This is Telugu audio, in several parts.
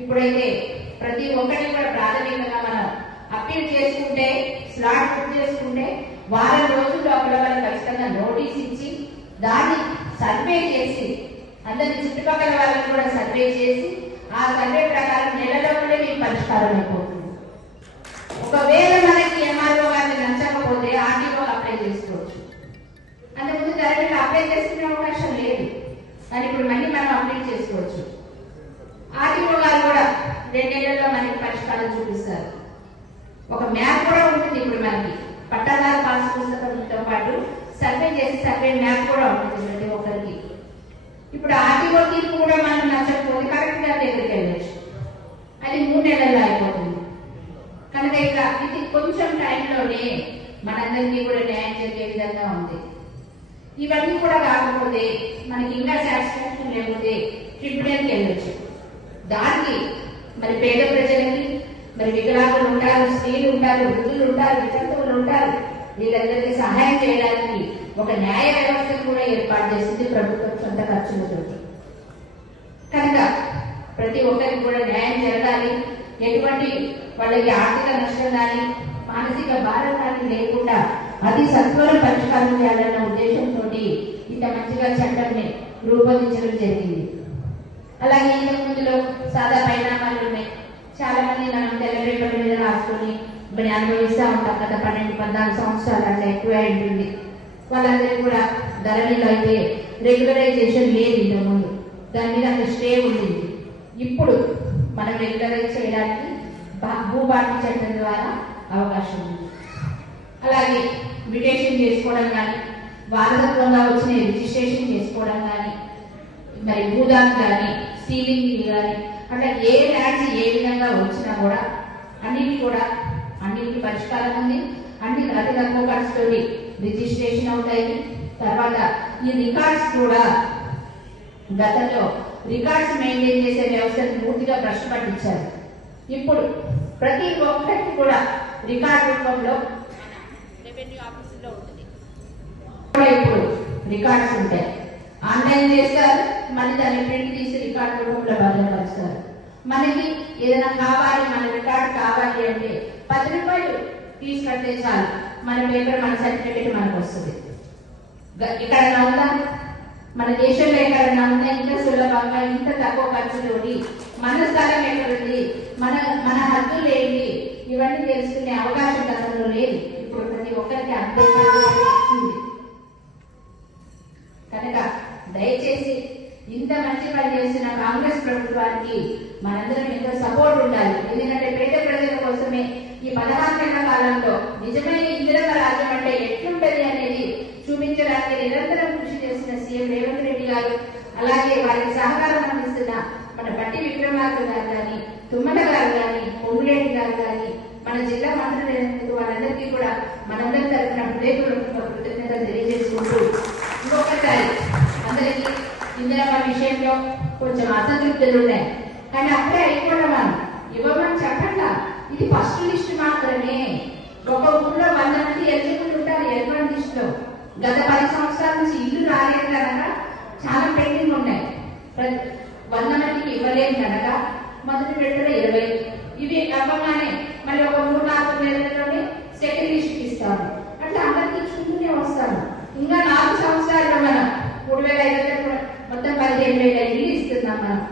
ఇప్పుడైతే ప్రతి ఒక్కరికి కూడా ప్రాథమికంగా మనం అప్పీల్ చేసుకుంటే, స్లాట్ బుక్ చేసుకుంటే వారం రోజుల లోపల వాళ్ళు ఖచ్చితంగా నోటీస్ ఇచ్చి దాన్ని సర్వే చేసి అందరి చుట్టుపక్కల వాళ్ళని కూడా సర్వే చేసి ఆ సర్వే ప్రకారం నెలలోనే మీకు పరిష్కారం అయిపోతుంది. ఒకవేళ మనకి ఎంఆర్ఓ గారిని నచ్చకపోతే ఆర్టీఓ అప్లై చేసుకోవచ్చు. అంతకుముందు డైరెక్ట్ అప్లై చేసుకునే అవకాశం లేదు, కానీ ఇప్పుడు మళ్ళీ మనం అప్లై చేసుకోవచ్చు. ఆర్టీఓ గారు కూడా 2 నెలల్లో మనకి పరిష్కారం చూపిస్తారు. ఒక మ్యాప్ కూడా ఉంటుంది. ఇప్పుడు మనకి పట్టాదారు పాస్ పుస్తకంతో పాటు సర్వే చేసి సర్వే మ్యాప్ కూడా ఉంటుంది ప్రతి ఒక్కరికి. ఇప్పుడు ఆర్టీఓ తీర్పు కూడా మనం నచ్చకపోతే కరెక్ట్ గా దగ్గరికి వెళ్ళచ్చు. అది 3 నెలల్లో అయిపోతుంది. కనుక ఇట్లా ఇది కొంచెం టైంలోనే మనందరికీ కూడా న్యాయం జరిగే విధంగా ఉంది. ఇవన్నీ కూడా కాకపోతే మనకి ఇంకా సాటిస్ఫాక్షన్ లేకపోతే ట్రిబ్యునల్కి వెళ్ళొచ్చు. దానికి మరి పేద ప్రజలకి, మరి వికలాంగులు ఉంటారు, స్త్రీలు ఉంటారు, వృద్ధులు ఉంటారు, వితంతువులు ఉంటారు, వీళ్ళందరికీ సహాయం చేయడానికి ఒక న్యాయ వ్యవస్థను కూడా ఏర్పాటు చేసింది ప్రభుత్వం సొంత ఖర్చులతో. కనుక ప్రతి ఒక్కరికి కూడా న్యాయం జరగాలి, ఎటువంటి వాళ్ళకి ఆర్థిక నష్టం కానీ మానసిక భారం కానీ లేకుండా అతి సత్వరం పరిష్కారం చేయాలన్న ఉద్దేశంతో ఇంత మంచిగా చట్టాన్ని రూపొందించడం జరిగింది. అలాగే ఇంతకు ముందులో సాదా పరిణామాలు ఉన్నాయి. చాలా మంది మనం తెల్లరేపటి మీద రాసుకొని మరి అనుభవిస్తూ ఉంటాం. గత 12-14 సంవత్సరాలు అట్లా ఎక్కువ ఉంటుంది. వాళ్ళందరికీ కూడా ధరణిలో అయితే రెగ్యులరైజేషన్ లేదు. ఇంతకు ముందు దాని మీద అంత స్టే ఉండింది. ఇప్పుడు మనం రెగ్యులరైజ్ చేయడానికి భూభారతి చట్టం ద్వారా అవకాశం ఉంది. అలాగే మ్యూటేషన్ చేసుకోవడం కానీ, వారసత్వంగా వచ్చిన రిజిస్ట్రేషన్ చేసుకోవడం కానీ, మరి భూదాన్ కానీ, సీలింగ్ కానీ, అంటే ఏ ల్యాండ్స్ ఏ విధంగా వచ్చినా కూడా అన్నిటికీ పరిష్కారం ఉంది. అన్ని అతి తక్కువ ఖర్చుతో రిజిస్ట్రేషన్ అవుతాయి. తర్వాత ఈ రికార్డ్స్ కూడా గతంలో రికార్డ్స్ మెయింటైన్ చేసే వ్యవస్థను పూర్తిగా భ్రష్టు పట్టించారు. ఇప్పుడు ప్రతి ఒక్కరికి కూడా రికార్డ్ రూపంలో రెవెన్యూ ఆఫీసులో ఉంటుంది. ఇప్పుడు రికార్డ్స్ ఉంటాయి, ఆన్లైన్ చేస్తారు, మళ్ళీ దాన్ని ప్రింట్ తీసి రికార్డ్ రూపంలో భద్రపరుస్తారు. మనకి ఏదైనా కావాలి, మన రికార్డ్ కావాలి అంటే 10 రూపాయలు ఫీజు కడితే చాలు, మన పేపర్, మన సర్టిఫికేట్ మనకు వస్తుంది. ఎక్కడైనా ఉందా? మన దేశంలో ఎక్కడైనా ఉందా ఇంత సులభంగా, ఇంత తక్కువ ఖర్చుతోటి మన స్థలం ఎక్కడుంది, మన హద్దులు ఏంటి, ఇవన్నీ తెలుసుకునే అవకాశం గతంలో లేదు. ఇప్పుడు ప్రతి ఒక్కరికి అర్థం. కనుక దయచేసి ఇంత మంచి పని చేస్తున్న కాంగ్రెస్ ప్రభుత్వానికి మనందరం ఎంతో సపోర్ట్ ఉండాలి. ఎందుకంటే పేద ప్రజల కోసమే ఈ 16 నెలల కాలంలో నిజమైన ఇందిరమ్మ రాజ్యం అంటే ఎట్లుంటది అనేది చూపించడానికి నిరంతరం కృషి చేసిన సీఎం రేవంత్ రెడ్డి గారు, అలాగే వారికి సహకారం అందిస్తున్న మన పట్టి విక్రమార్క గారు కానీ, తుమ్మల గారు కానీ, పొంగులేటి గారు కానీ, మన జిల్లా మంత్రులు, వాళ్ళందరికీ కూడా మనందరి తరఫున హృదయపూర్వక కృతజ్ఞతలు తెలియజేసుకుంటూ, ఇంకొకసారి అందరికీ ఇందిరమ్మ విషయంలో కొంచెం అసంతృప్తులు ఉన్నాయి. కానీ అప్పుడే అయిపోవడం మనం ఇవ్వమని చెప్పండి. ఇది ఫస్ట్ లిస్ట్ మాత్రమే. ఒక ఊళ్ళో 100 మంది ఎలిజిబుల్ ఉంటారు ఎర్బన్ లిస్ట్ లో. గత 10 సంవత్సరాల నుంచి ఇల్లు రాలేదు కనుక చాలా పెండింగ్ ఉన్నాయి. 100 మందికి ఇవ్వలేదు కనుక మొదటి పెట్టిన 20 ఇవి అవ్వగానే మళ్ళీ ఒక 3-4 నెలల్లోనే సెకండ్ లిస్ట్ ఇస్తాము. అట్లా అందరికి ఇచ్చుకుంటూనే వస్తాము. ఇంకా 4 సంవత్సరాల్లో మనం 3,500 మొత్తం 15,000 ఇల్లు ఇస్తున్నాం మనం.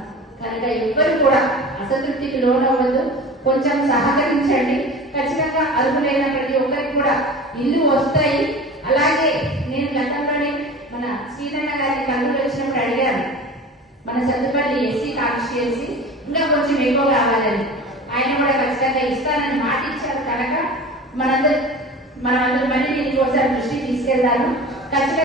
కనుక ఎవ్వరు కూడా అసంతృప్తికి లోనవ్వద్దు, కొంచెం సహకరించండి. ఖచ్చితంగా అర్హులైన ప్రతి ఒక్కరికి కూడా ఇల్లు వస్తాయి. అలాగే నేను గతంలోనే మన శ్రీధన్న గారి కళ్ళు వచ్చినప్పుడు అడిగాను, మన సత్తుపల్లి ఎస్సీ కాన్స్టిట్యుయెన్సీ ఇంకా కొంచెం ఎక్కువ కావాలని. ఆయన కూడా ఖచ్చితంగా ఇస్తానని మాట ఇచ్చారు. కనుక మనమందరూ మళ్ళీ దీనికి ఒకసారి దృష్టి తీసుకెళ్తాను. ఖచ్చితంగా